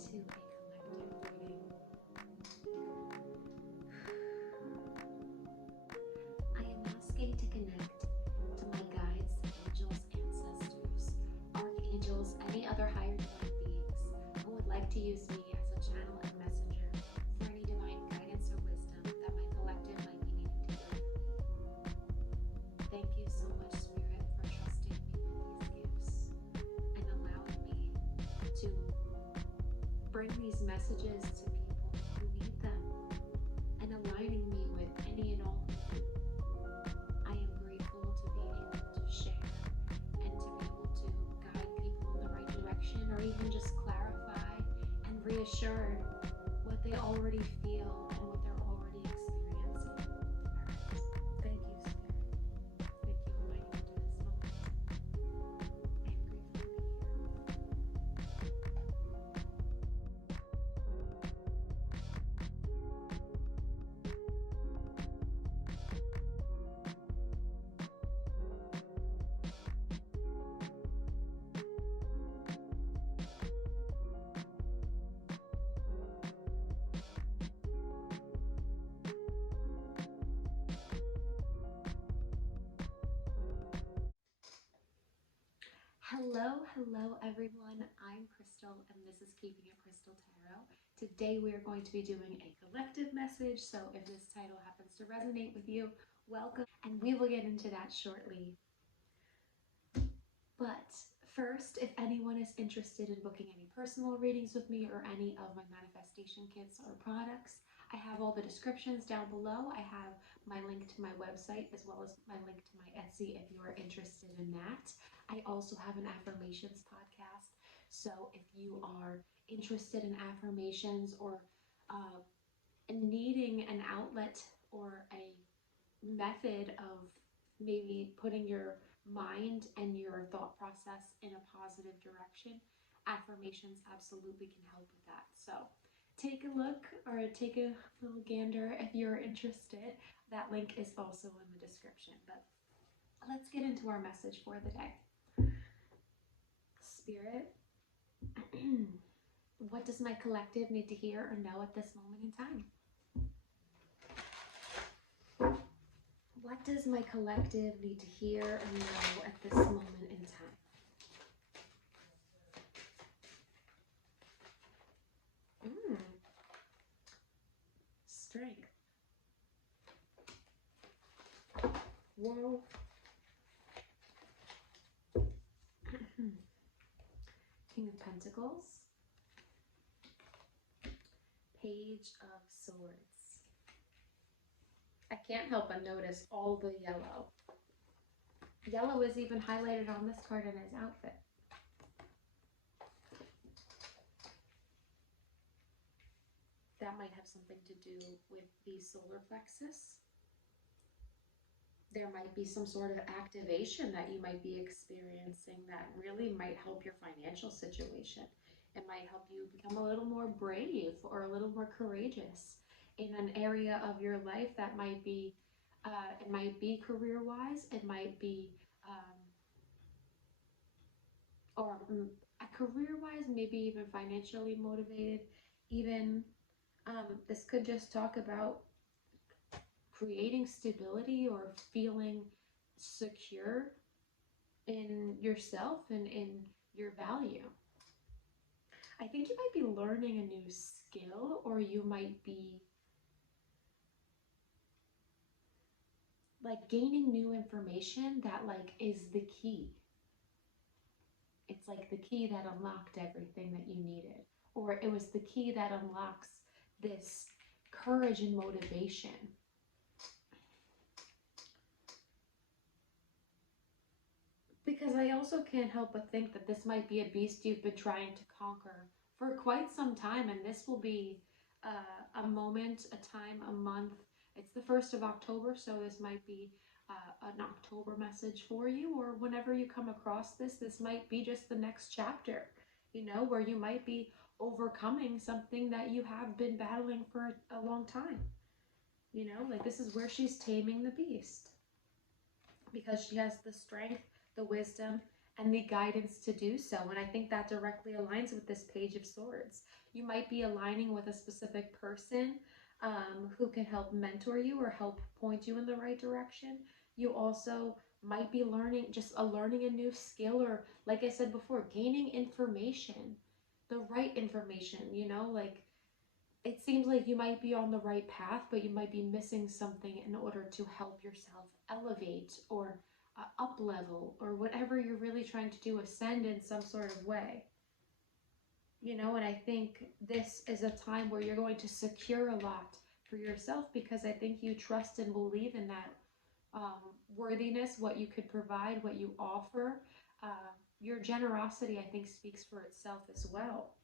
to a collective reading. I am asking to connect to my guides, angels, ancestors, archangels, any other higher divine beings who would like to use me as a channel and messenger for any divine guidance or wisdom that my collective might be needing to hear. Thank you so much, Spirit, for trusting me with these gifts and allowing me to bring these messages to people who need them and aligning me with any and all who do. I am grateful to be able to share and to be able to guide people in the right direction, or even just clarify and reassure what they already feel and what they're already experiencing. Thank you, Spirit. Thank you for inviting me to this moment. I am grateful to be Hello everyone. I'm Krystal and this is Keeping It Krystal Tarot. Today we are going to be doing a collective message, so if this title happens to resonate with you, welcome, and we will get into that shortly. But first, if anyone is interested in booking any personal readings with me or any of my manifestation kits or products, I have all the descriptions down below. I have my link to my website as well as my link to my Etsy if you are interested in that. I also have an affirmations podcast, so if you are interested in affirmations or needing an outlet or a method of maybe putting your mind and your thought process in a positive direction, affirmations absolutely can help with that. So take a look or take a little gander if you're interested. That link is also in the description. But let's get into our message for the day. Spirit, what does my collective need to hear or know at this moment in time? What does my collective need to hear or know at this moment in time? Strength. Whoa. King of Pentacles. Page of Swords. I can't help but notice all the yellow. Yellow is even highlighted on this card in his outfit. That might have something to do with the solar plexus. There might be some sort of activation that you might be experiencing that really might help your financial situation. It might help you become a little more brave or a little more courageous in an area of your life that might be, it might be career-wise, it might be, career-wise, maybe even financially motivated. Even this could just talk about creating stability or feeling secure in yourself and in your value. I think you might be learning a new skill, or you might be like gaining new information that like is the key. It's like the key that unlocked everything that you needed, or it was the key that unlocks this courage and motivation. Because I also can't help but think that this might be a beast you've been trying to conquer for quite some time, and this will be a moment, a time, a month. It's the 1st of October, so this might be an October message for you, or whenever you come across this, this might be just the next chapter, you know, where you might be overcoming something that you have been battling for a long time. You know, like this is where she's taming the beast, because she has the strength, the wisdom, and the guidance to do so. And I think that directly aligns with this Page of Swords. You might be aligning with a specific person who can help mentor you or help point you in the right direction. You also might be learning learning a new skill, or like I said before, gaining information, the right information, you know, like it seems like you might be on the right path, but you might be missing something in order to help yourself elevate or up level or whatever you're really trying to do, ascend in some sort of way. You know, and I think this is a time where you're going to secure a lot for yourself, because I think you trust and believe in that worthiness, what you could provide, what you offer. Your generosity, I think, speaks for itself as well.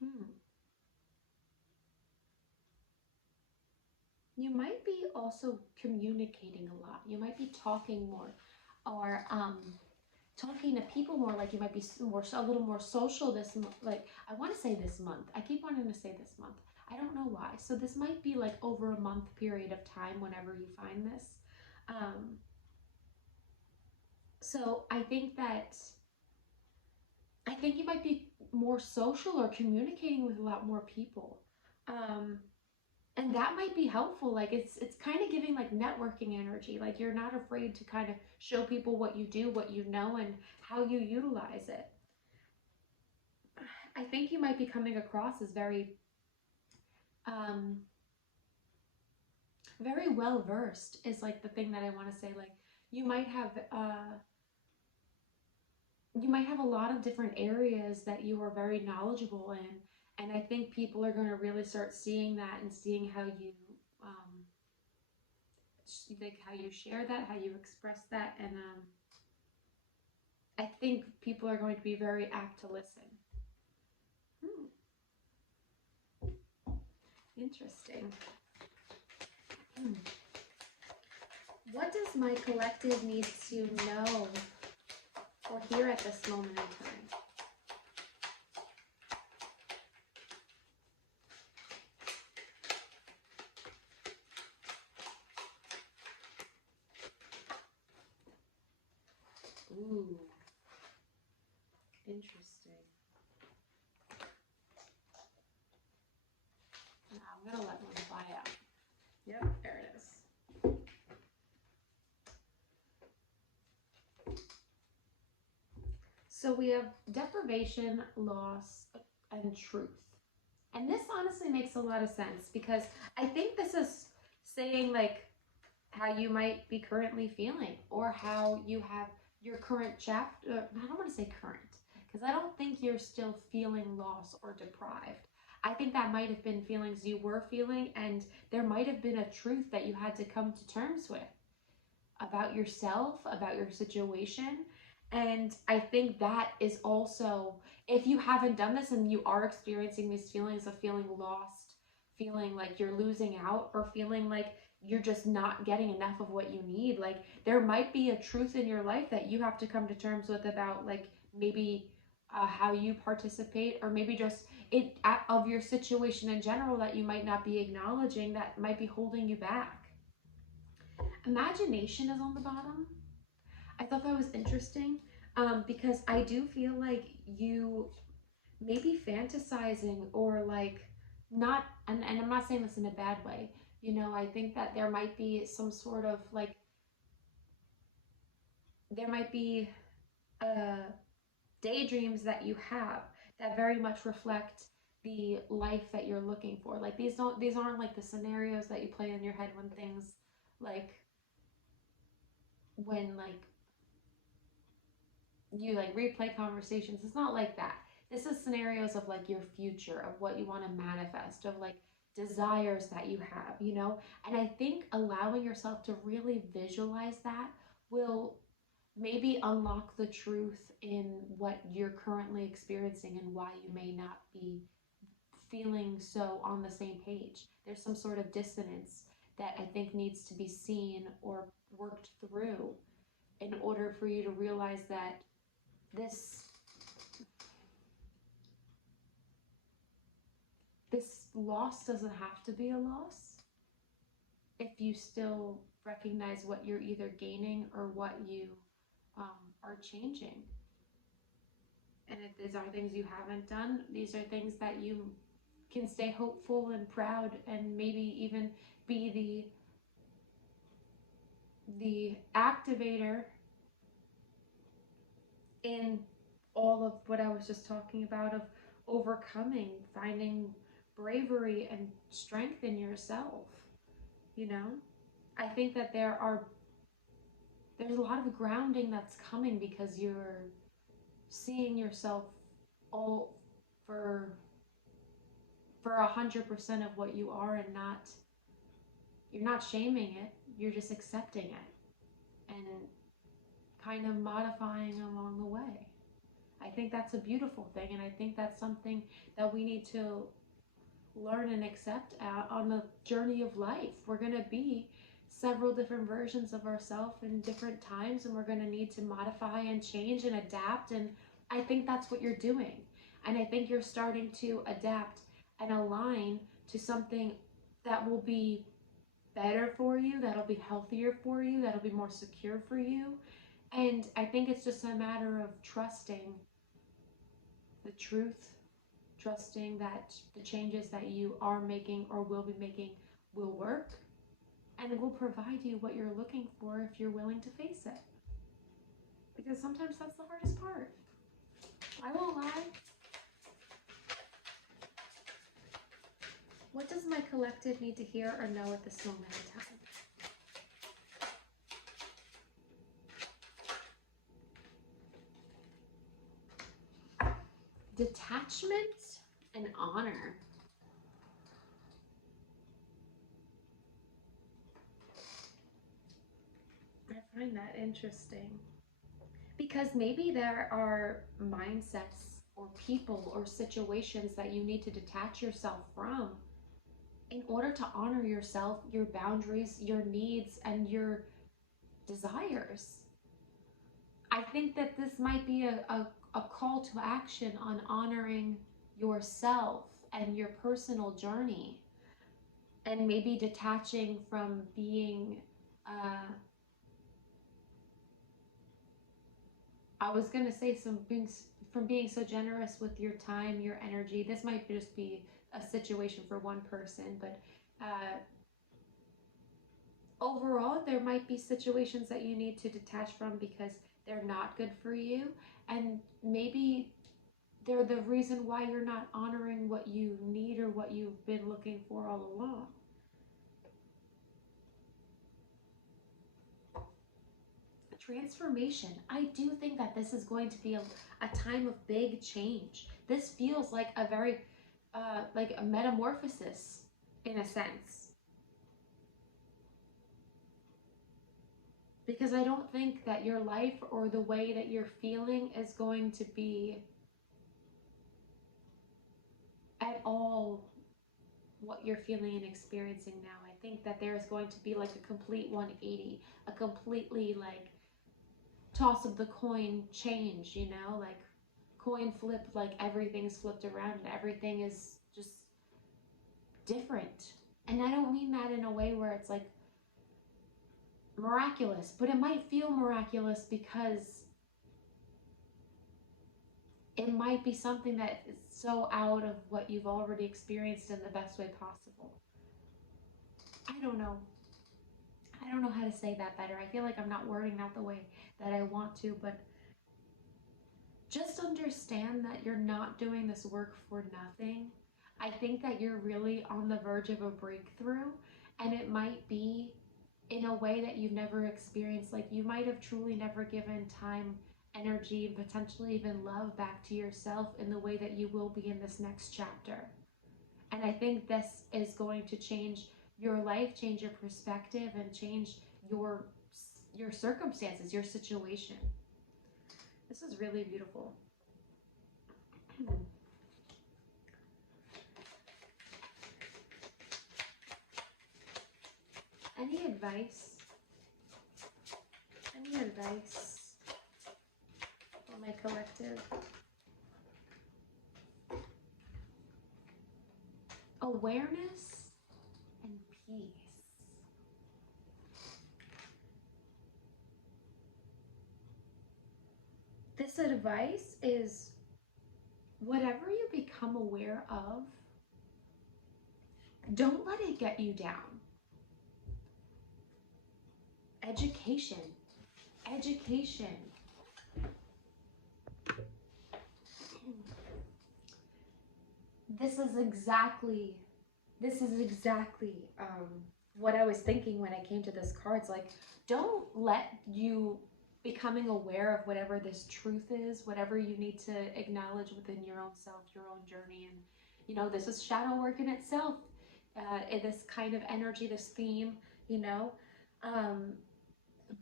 Hmm. You might be also communicating a lot. You might be talking more, or talking to people more. Like you might be more, a little more social this month. Like I want to say this month. I keep wanting to say this month. I don't know why. So this might be like over a month period of time whenever you find this. Um, so I think you might be more social or communicating with a lot more people. Um, and that might be helpful. Like it's kind of giving like networking energy. Like you're not afraid to kind of show people what you do, what you know, and how you utilize it. I think you might be coming across as um very well versed is like the thing that I want to say. Like you might have you might have a lot of different areas that you are very knowledgeable in, and I think people are going to really start seeing that and seeing how you um like how you share that, how you express that, and I think people are going to be very apt to listen. Hmm, interesting. Hmm. What does my collective need to know or hear at this moment in time? Ooh, interesting. Now I'm gonna let one fly out. Yep, there it is. So we have deprivation, loss, and truth. And this honestly makes a lot of sense, because I think this is saying like how you might be currently feeling, or how you have your current chapter. I don't want to say current, because I don't think you're still feeling lost or deprived. I think that might have been feelings you were feeling, and there might have been a truth that you had to come to terms with about yourself, about your situation. And I think that is also, if you haven't done this and you are experiencing these feelings of feeling lost, feeling like you're losing out, or feeling like you're just not getting enough of what you need, like there might be a truth in your life that you have to come to terms with about, like maybe how you participate, or maybe just of your situation in general that you might not be acknowledging, that might be holding you back. Imagination is on the bottom. I thought that was interesting, because I do feel like you may be fantasizing, or like not, and I'm not saying this in a bad way. You know, I think that there might be some sort of like, there might be uh, daydreams that you have that very much reflect the life that you're looking for. Like these aren't like the scenarios that you play in your head when things like, when like you like replay conversations. It's not like that. This is scenarios of like your future, of what you want to manifest, of like desires that you have, you know? And I think allowing yourself to really visualize that will maybe unlock the truth in what you're currently experiencing, and why you may not be feeling so on the same page. There's some sort of dissonance that I think needs to be seen or worked through in order for you to realize that this this loss doesn't have to be a loss if you still recognize what you're either gaining or what you are changing. And if these are things you haven't done, these are things that you can stay hopeful and proud, and maybe even be the activator in all of what I was just talking about, of overcoming, finding bravery and strength in yourself. You know, I think that there's a lot of grounding that's coming because you're seeing yourself all for 100% of what you are, and you're not shaming it, you're just accepting it and kind of modifying along the way. I think that's a beautiful thing, and I think that's something that we need to learn and accept on the journey of life. We're going to be several different versions of ourselves in different times, and we're going to need to modify and change and adapt, and I think that's what you're doing. And I think you're starting to adapt and align to something that will be better for you, that'll be healthier for you, that'll be more secure for you. And I think it's just a matter of trusting the truth, trusting that the changes that you are making or will be making will work, and it will provide you what you're looking for if you're willing to face it. Because sometimes that's the hardest part. I won't lie. What does my collective need to hear or know at this moment in time? Detachment and honor. I find that interesting. Because maybe there are mindsets or people or situations that you need to detach yourself from in order to honor yourself, your boundaries, your needs, and your desires. I think that this might be a call to action on honoring yourself and your personal journey, and maybe detaching from being I was going to say from being so generous with your time, your energy. This might just be a situation for one person, but overall, there might be situations that you need to detach from because they're not good for you, and maybe they're the reason why you're not honoring what you need or what you've been looking for all along. Transformation. I do think that this is going to be a time of big change. This feels like a very like a metamorphosis in a sense, because I don't think that your life or the way that you're feeling is going to be at all what you're feeling and experiencing now. I think that there is going to be like a complete 180, a completely like toss of the coin change, you know, like coin flip, like everything's flipped around and everything is just different. And I don't mean that in a way where it's like miraculous, but it might feel miraculous because it might be something that is so out of what you've already experienced in the best way possible. I don't know how to say that better. I feel like I'm not wording that the way that I want to, but just understand that you're not doing this work for nothing. I think that you're really on the verge of a breakthrough, and it might be in a way that you've never experienced. Like you might have truly never given time, energy, and potentially even love back to yourself in the way that you will be in this next chapter. And I think this is going to change your life, change your perspective, and change your circumstances, your situation. This is really beautiful. Any advice? Any advice for my collective? Awareness and peace. advice is whatever you become aware of, don't let it get you down. Education. Education. This is exactly what I was thinking when I came to this card. It's like, don't let you becoming aware of whatever this truth is, whatever you need to acknowledge within your own self, your own journey. And, you know, this is shadow work in itself, in this kind of energy, this theme, you know.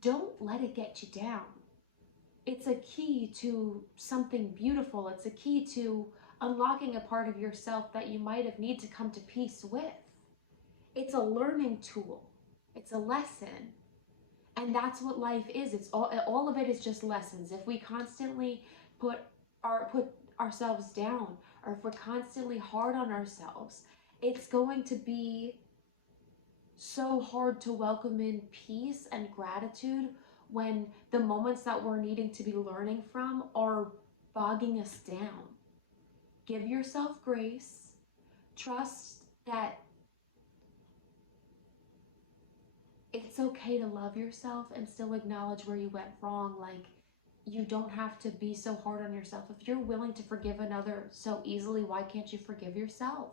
Don't let it get you down. It's a key to something beautiful. It's a key to unlocking a part of yourself that you might have need to come to peace with. It's a learning tool. It's a lesson. And that's what life is. It's all of it is just lessons. If we constantly put ourselves down, or if we're constantly hard on ourselves, it's going to be so hard to welcome in peace and gratitude when the moments that we're needing to be learning from are bogging us down. Give yourself grace. Trust that it's okay to love yourself and still acknowledge where you went wrong. Like, you don't have to be so hard on yourself. If you're willing to forgive another so easily, why can't you forgive yourself?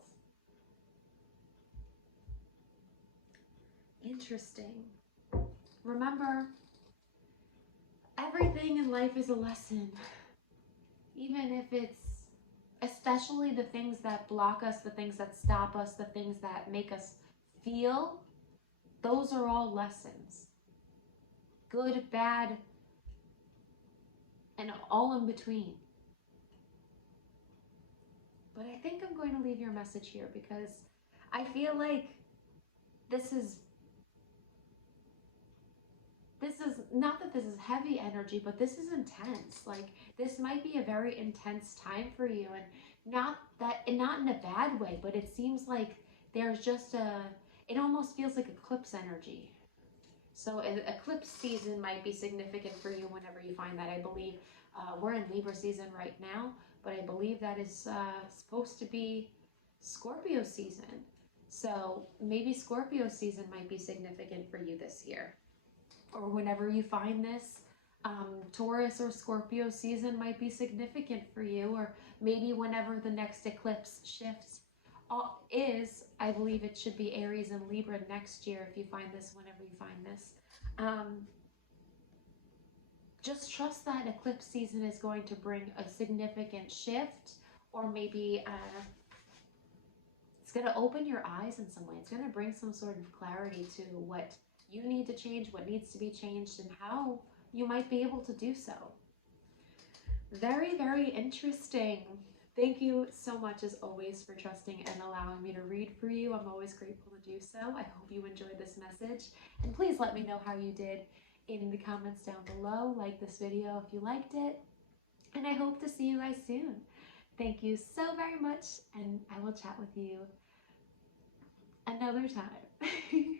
Interesting. Remember, everything in life is a lesson. Even if it's, especially the things that block us, the things that stop us, the things that make us feel, those are all lessons. Good, bad, and all in between. But I think I'm going to leave your message here because I feel like this is not that this is heavy energy, but this is intense. Like, this might be a very intense time for you, and not in a bad way, but it seems like there's just it almost feels like eclipse energy. So an eclipse season might be significant for you whenever you find that. I believe we're in Libra season right now, but I believe that is supposed to be Scorpio season. So maybe Scorpio season might be significant for you this year. Or whenever you find this, Taurus or Scorpio season might be significant for you. Or maybe whenever the next eclipse shifts I believe it should be Aries and Libra next year if you find this, whenever you find this. Just trust that eclipse season is going to bring a significant shift, or maybe it's going to open your eyes in some way. It's going to bring some sort of clarity to what you need to change, what needs to be changed, and how you might be able to do so. Very, very interesting. Thank you so much, as always, for trusting and allowing me to read for you. I'm always grateful to do so. I hope you enjoyed this message. And please let me know how you did in the comments down below. Like this video if you liked it. And I hope to see you guys soon. Thank you so very much, and I will chat with you another time.